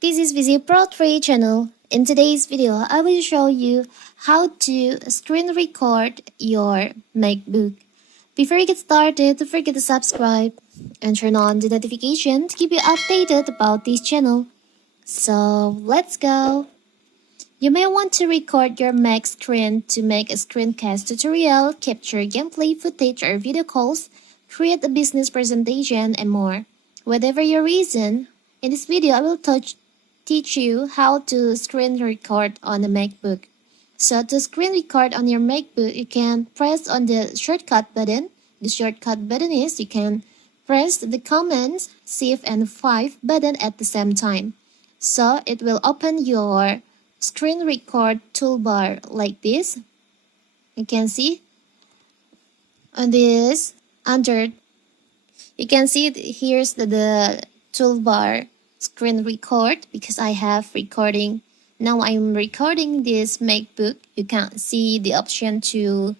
This is Visi Pro 3 channel. In today's video, I will show you how to screen record your MacBook. Before you get started, don't forget to subscribe and turn on the notification to keep you updated about this channel. So let's go. You may want to record your Mac screen to make a screencast tutorial, capture gameplay footage or video calls, create a business presentation, and more. Whatever your reason, in this video I will teach you how to screen record on a MacBook. So to screen record on your MacBook, you can press on the shortcut button. The shortcut button is you can press the Command, Shift, and 5 button at the same time. So it will open your screen record toolbar like this. You can see on this under you can see here's the toolbar screen record because I have recording. Now I'm recording this MacBook. You can't see the option to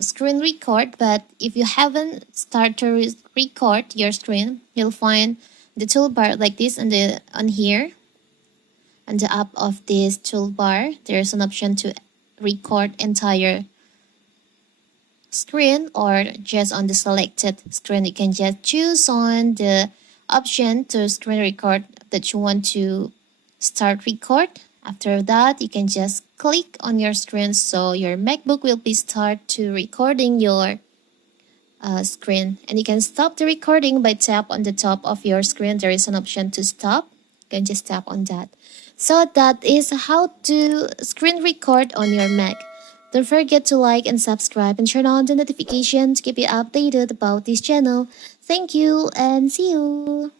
screen record, but if you haven't started to record your screen, you'll find the toolbar like this on here. On the up of this toolbar, there's an option to record entire screen or just on the selected screen. You can just choose on the option to screen record that you want to start record. After that, you can just click on your screen so your MacBook will be start to recording your screen. And you can stop the recording by tap on the top of your screen. There is an option to stop. You can just tap on that. So that is how to screen record on your Mac. Don't forget to like and subscribe and turn on the notification to keep you updated about this channel. Thank you and see you.